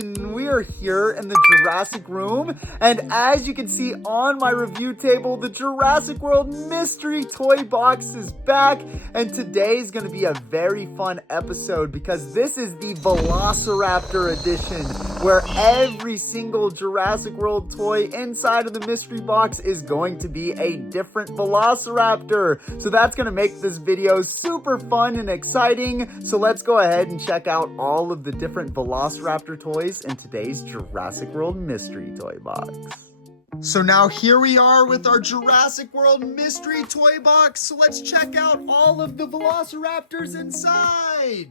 Collection. We are here in the Jurassic room, and as you can see on my review table, the Jurassic World mystery toy box is back, and today is going to be a very fun episode because this is the Velociraptor edition, where every single Jurassic World toy inside of the mystery box is going to be a different Velociraptor. So that's going to make this video super fun and exciting. So let's go ahead and check out all of the different Velociraptor toys in today's Jurassic World mystery toy box. So now here we are with our Jurassic World mystery toy box. So let's check out all of the Velociraptors inside.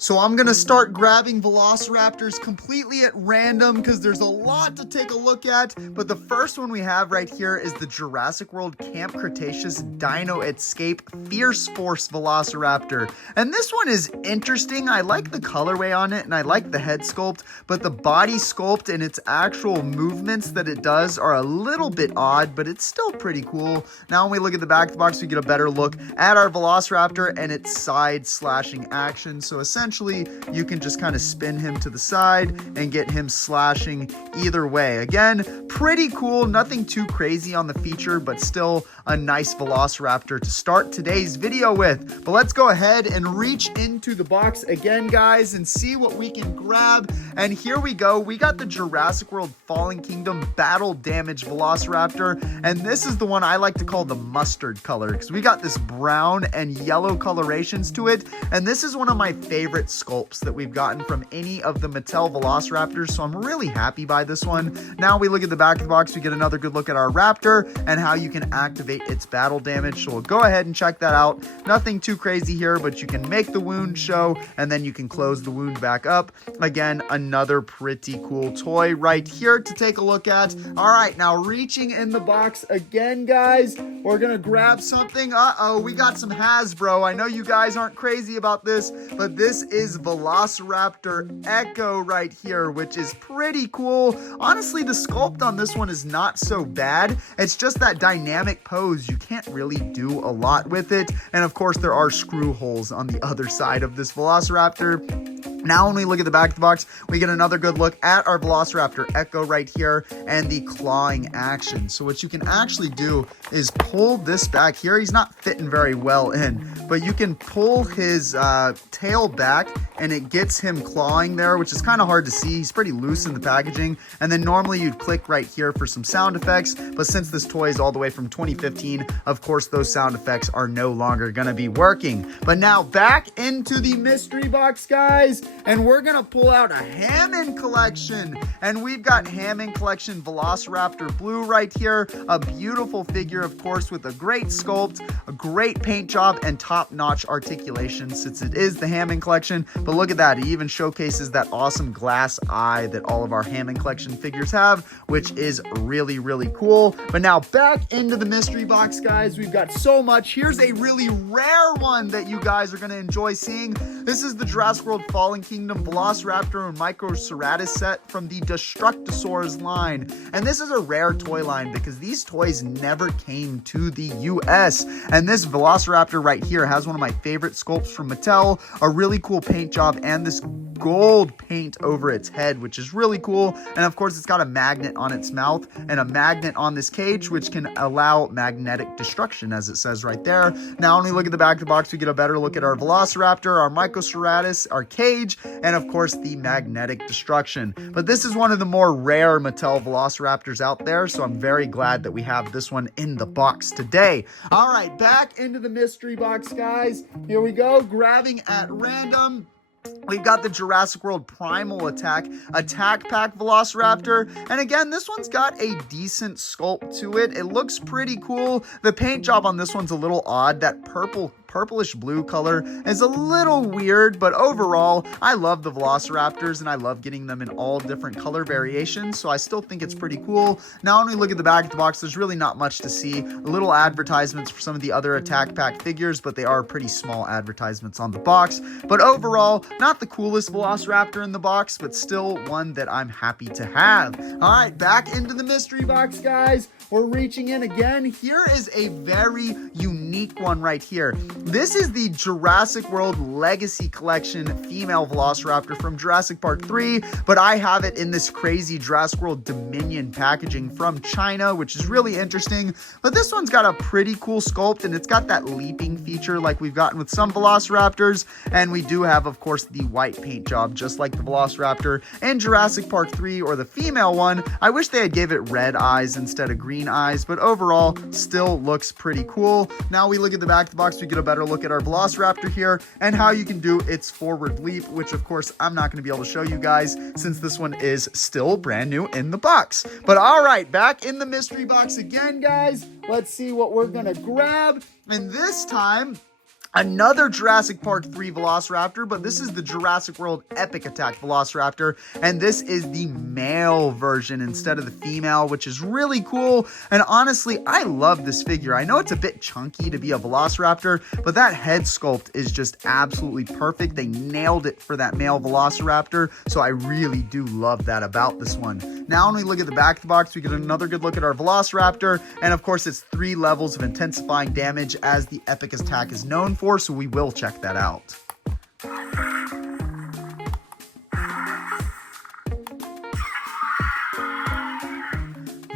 So I'm gonna start grabbing Velociraptors completely at random because there's a lot to take a look at. But the first one we have right here is the Jurassic World Camp Cretaceous Dino Escape Fierce Force Velociraptor. And this one is interesting. I like the colorway on it and I like the head sculpt, but the body sculpt and its actual movements that it does are a little bit odd, but it's still pretty cool. Now when we look at the back of the box, we get a better look at our Velociraptor and its side slashing action. So essentially, you can just kind of spin him to the side and get him slashing either way. Again, pretty cool, nothing too crazy on the feature, but still a nice Velociraptor to start today's video with. But let's go ahead and reach into the box again, guys, and see what we can grab. And here we go. We got the Jurassic World Fallen Kingdom Battle Damage Velociraptor, and this is the one I like to call the mustard color because we got this brown and yellow colorations to it, and this is one of my favorite sculpts that we've gotten from any of the Mattel Velociraptors, so I'm really happy by this one. Now we look at the back of the box, we get another good look at our Raptor and how you can activate its battle damage, so we'll go ahead and check that out. Nothing too crazy here, but you can make the wound show and then you can close the wound back up. Again, another pretty cool toy right here to take a look at. All right, now reaching in the box again, guys, we're gonna grab something. We got some Hasbro. I know you guys aren't crazy about this, but this is Velociraptor Echo right here, which is pretty cool. Honestly, the sculpt on this one is not so bad. It's just that dynamic pose. You can't really do a lot with it. And of course, there are screw holes on the other side of this Velociraptor. Now when we look at the back of the box, we get another good look at our Velociraptor Echo right here and the clawing action. So what you can actually do is pull this back here. He's not fitting very well in, but you can pull his tail back and it gets him clawing there, which is kind of hard to see. He's pretty loose in the packaging. And then normally you'd click right here for some sound effects, but since this toy is all the way from 2015, of course those sound effects are no longer gonna be working. But now back into the mystery box, guys, and we're gonna pull out a Hammond Collection. And we've got Hammond Collection Velociraptor Blue right here. A beautiful figure, of course, with a great sculpt, a great paint job, and top-notch articulation since it is the Hammond Collection. But look at that, he even showcases that awesome glass eye that all of our Hammond Collection figures have, which is really, really cool. But now back into the mystery box, guys. We've got so much. Here's a really rare one that you guys are gonna enjoy seeing. This is the Jurassic World Fallen Kingdom Velociraptor and Microceratus set from the Destructosaurs line. And this is a rare toy line because these toys never came to the US. And this Velociraptor right here has one of my favorite sculpts from Mattel, a really cool paint job, and this gold paint over its head, which is really cool. And of course, it's got a magnet on its mouth and a magnet on this cage, which can allow magnetic destruction, as it says right there. Now, when we look at the back of the box, we get a better look at our Velociraptor, our Microceratus, our cage, and of course, the magnetic destruction. But this is one of the more rare Mattel Velociraptors out there, so I'm very glad that we have this one in the box today. All right, back into the mystery box, guys. Here we go, grabbing at random. We've got the Jurassic World Primal Attack Pack Velociraptor. And again, this one's got a decent sculpt to it. It looks pretty cool. The paint job on this one's a little odd. That purplish blue color is a little weird, but overall, I love the Velociraptors and I love getting them in all different color variations, so I still think it's pretty cool. Now, when we look at the back of the box, there's really not much to see. Little advertisements for some of the other Attack Pack figures, but they are pretty small advertisements on the box. But overall, not the coolest Velociraptor in the box, but still one that I'm happy to have. All right, back into the mystery box, guys. we're reaching in again. Here is a very unique one right here. This is the Jurassic World Legacy Collection female Velociraptor from Jurassic Park 3, but I have it in this crazy Jurassic World Dominion packaging from China, which is really interesting. But this one's got a pretty cool sculpt, and it's got that leaping feature like we've gotten with some Velociraptors, and we do have, of course, the white paint job, just like the Velociraptor in Jurassic Park 3, or the female one. I wish they had gave it red eyes instead of green eyes, but overall, still looks pretty cool. Now we look at the back of the box, we get a better look at our Velociraptor here, and how you can do its forward leap, which of course, I'm not going to be able to show you guys, since this one is still brand new in the box. But all right, back in the mystery box again, guys. Let's see what we're going to grab, and this time, another Jurassic Park 3 Velociraptor, but this is the Jurassic World Epic Attack Velociraptor, and this is the male version instead of the female, which is really cool. And honestly, I love this figure. I know it's a bit chunky to be a Velociraptor, but that head sculpt is just absolutely perfect. They nailed it for that male Velociraptor, so I really do love that about this one. Now, when we look at the back of the box, we get another good look at our Velociraptor, and of course, it's 3 levels of intensifying damage, as the Epic Attack is known for, so we will check that out.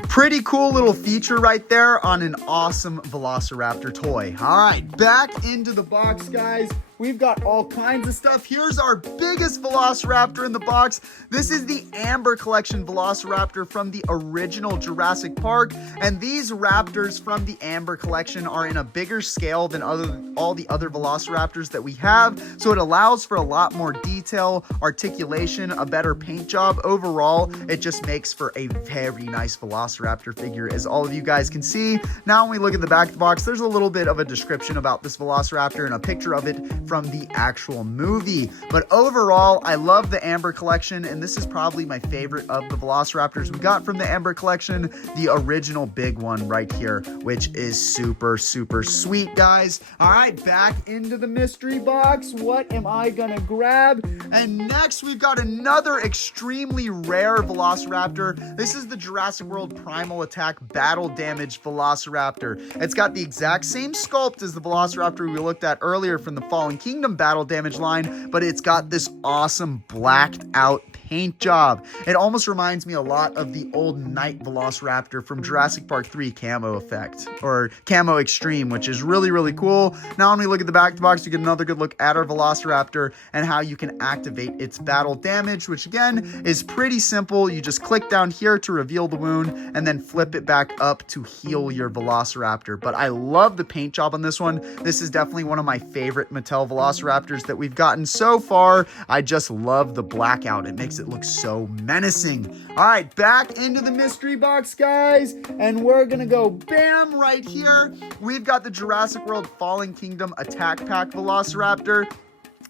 Pretty cool little feature right there on an awesome Velociraptor toy. All right, back into the box, guys. We've got all kinds of stuff. Here's our biggest Velociraptor in the box. This is the Amber Collection Velociraptor from the original Jurassic Park. And these raptors from the Amber Collection are in a bigger scale than all the other Velociraptors that we have. So it allows for a lot more detail, articulation, a better paint job. Overall, it just makes for a very nice Velociraptor figure, as all of you guys can see. Now, when we look at the back of the box, there's a little bit of a description about this Velociraptor and a picture of it from the actual movie. But overall, I love the Amber Collection, and this is probably my favorite of the Velociraptors we got from the Amber Collection, the original big one right here, which is super, super sweet, guys. All right, back into the mystery box. What am I gonna grab? And next, we've got another extremely rare Velociraptor. This is the Jurassic World Primal Attack Battle Damage Velociraptor. It's got the exact same sculpt as the Velociraptor we looked at earlier from the Fallen Kingdom Battle Damage line, but it's got this awesome blacked out paint job. It almost reminds me a lot of the old Night Velociraptor from Jurassic Park 3 camo effect, or camo extreme, which is really, really cool. Now, when we look at the back of the box, you get another good look at our Velociraptor and how you can activate its battle damage, which again is pretty simple. You just click down here to reveal the wound and then flip it back up to heal your Velociraptor. But I love the paint job on this one. This is definitely one of my favorite Mattel Velociraptors that we've gotten so far. I just love the blackout. It makes it look so menacing. All right, back into the mystery box, guys, and we're gonna go bam right here. We've got the Jurassic World Fallen Kingdom Attack Pack Velociraptor.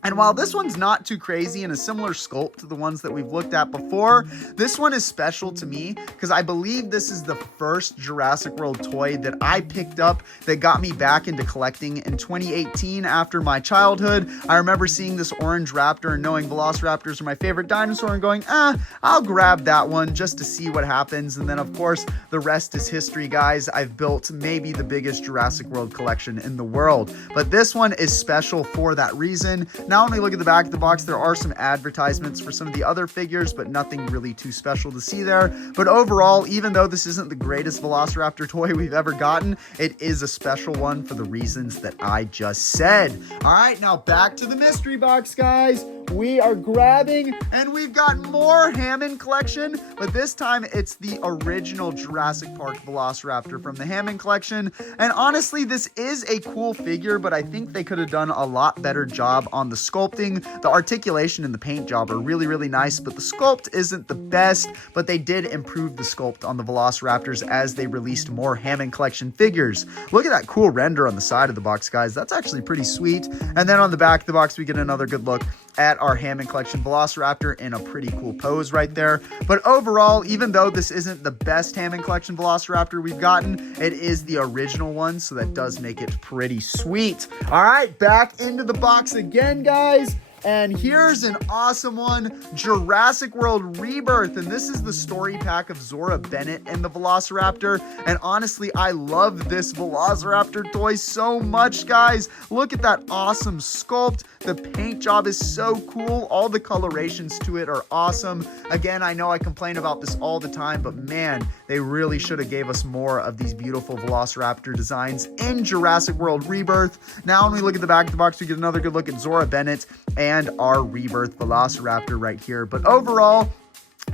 And while this one's not too crazy and a similar sculpt to the ones that we've looked at before, this one is special to me because I believe this is the first Jurassic World toy that I picked up that got me back into collecting in 2018 after my childhood. I remember seeing this orange raptor and knowing Velociraptors are my favorite dinosaur and going, I'll grab that one just to see what happens. And then, of course, the rest is history, guys. I've built maybe the biggest Jurassic World collection in the world. But this one is special for that reason. Now, when we look at the back of the box, there are some advertisements for some of the other figures, but nothing really too special to see there. But overall, even though this isn't the greatest Velociraptor toy we've ever gotten, it is a special one for the reasons that I just said. All right, now back to the mystery box, guys. We are grabbing, and we've got more Hammond Collection, but this time it's the original Jurassic Park Velociraptor from the Hammond Collection. And honestly, this is a cool figure, but I think they could have done a lot better job on the sculpting. The articulation and the paint job are really, really nice, but the sculpt isn't the best, but they did improve the sculpt on the Velociraptors as they released more Hammond Collection figures. Look at that cool render on the side of the box, guys. That's actually pretty sweet. And then on the back of the box, we get another good look at our Hammond Collection Velociraptor in a pretty cool pose right there. But overall, even though this isn't the best Hammond Collection Velociraptor we've gotten, it is the original one, so that does make it pretty sweet. All right, back into the box again, guys. And here's an awesome one, Jurassic World Rebirth. And this is the story pack of Zora Bennett and the Velociraptor. And honestly, I love this Velociraptor toy so much, guys. Look at that awesome sculpt. The paint job is so cool. All the colorations to it are awesome. Again, I know I complain about this all the time, but man, they really should have gave us more of these beautiful Velociraptor designs in Jurassic World Rebirth. Now, when we look at the back of the box, we get another good look at Zora Bennett and our Rebirth Velociraptor right here. But overall,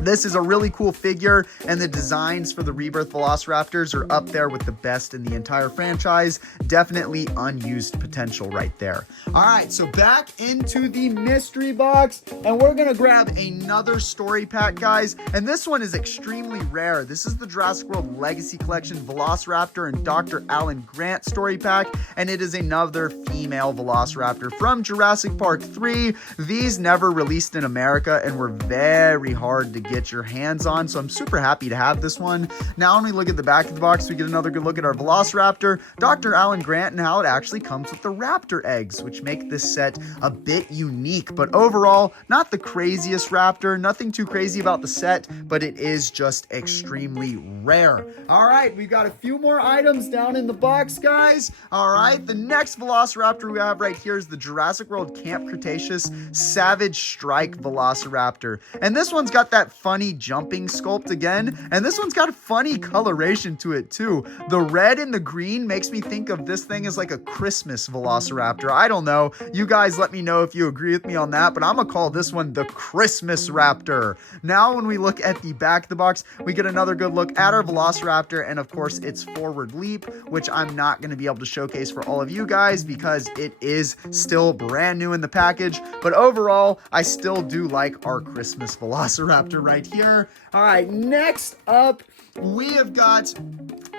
this is a really cool figure, and the designs for the Rebirth Velociraptors are up there with the best in the entire franchise. Definitely unused potential right there. All right, so back into the mystery box, and we're gonna grab another story pack, guys. And this one is extremely rare. This is the Jurassic World Legacy Collection Velociraptor and Dr. Alan Grant story pack, and it is another female Velociraptor from Jurassic Park 3. These never released in America and were very hard to get your hands on, so I'm super happy to have this one. Now, when we look at the back of the box, we get another good look at our Velociraptor, Dr. Alan Grant, and how it actually comes with the raptor eggs, which make this set a bit unique. But overall, not the craziest raptor, nothing too crazy about the set, but it is just extremely rare. All right, we've got a few more items down in the box, guys. All right, the next Velociraptor we have right here is the Jurassic World Camp Cretaceous Savage Strike Velociraptor. And this one's got that funny jumping sculpt again, and this one's got a funny coloration to it too. The red and the green makes me think of this thing as like a Christmas Velociraptor. I don't know. You guys let me know if you agree with me on that, but I'm gonna call this one the Christmas Raptor. Now, when we look at the back of the box, we get another good look at our Velociraptor, and of course its forward leap, which I'm not gonna be able to showcase for all of you guys because it is still brand new in the package. But overall, I still do like our Christmas Velociraptor right here. All right, next up, we have got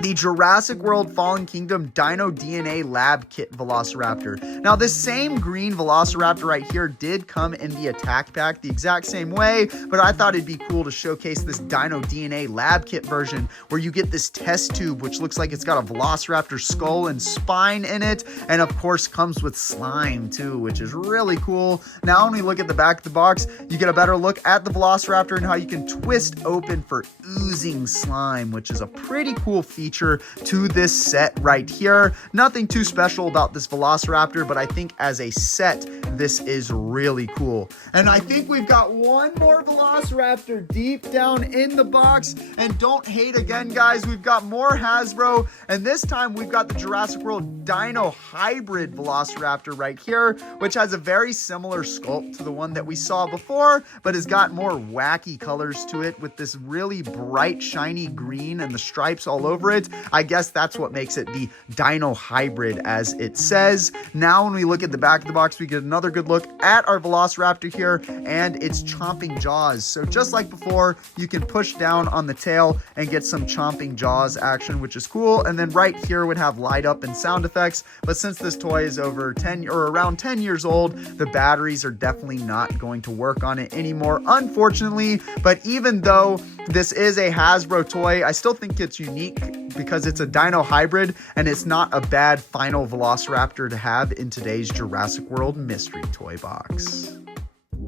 the Jurassic World Fallen Kingdom Dino DNA Lab Kit Velociraptor. Now, this same green Velociraptor right here did come in the attack pack the exact same way, but I thought it'd be cool to showcase this Dino DNA Lab Kit version where you get this test tube, which looks like it's got a Velociraptor skull and spine in it, and of course comes with slime too, which is really cool. Now, when we look at the back of the box, you get a better look at the Velociraptor and how you can twist open for oozing slime, which is a pretty cool feature to this set right here. Nothing too special about this Velociraptor, but I think as a set, this is really cool. And I think we've got one more Velociraptor deep down in the box. And don't hate again, guys, we've got more Hasbro, and this time we've got the Jurassic World Dino Hybrid Velociraptor right here, which has a very similar sculpt to the one that we saw before, but has got more wacky colors to it with this really bright, shiny green and the stripes all over it. I guess that's what makes it the Dino Hybrid, as it says. Now, when we look at the back of the box, we get another good look at our Velociraptor here and its chomping jaws. So just like before, you can push down on the tail and get some chomping jaws action, which is cool. And then right here would have light up and sound effects. But since this toy is over 10 or around 10 years old, the batteries are definitely not going to work on it anymore, unfortunately. But even though this is a Hasbro toy, I still think it's unique because it's a Dino Hybrid, and it's not a bad final Velociraptor to have in today's Jurassic World mystery toy box.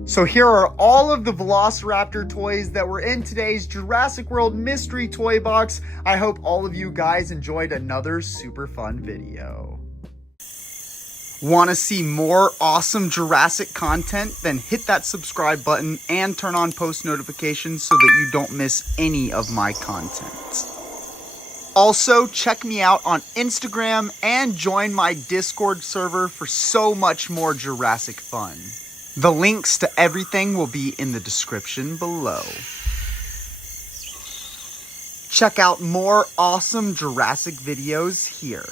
So here are all of the Velociraptor toys that were in today's Jurassic World mystery toy box. I hope all of you guys enjoyed another super fun video. Want to see more awesome Jurassic content? Then hit that subscribe button and turn on post notifications so that you don't miss any of my content. Also, check me out on Instagram and join my Discord server for so much more Jurassic fun. The links to everything will be in the description below. Check out more awesome Jurassic videos here.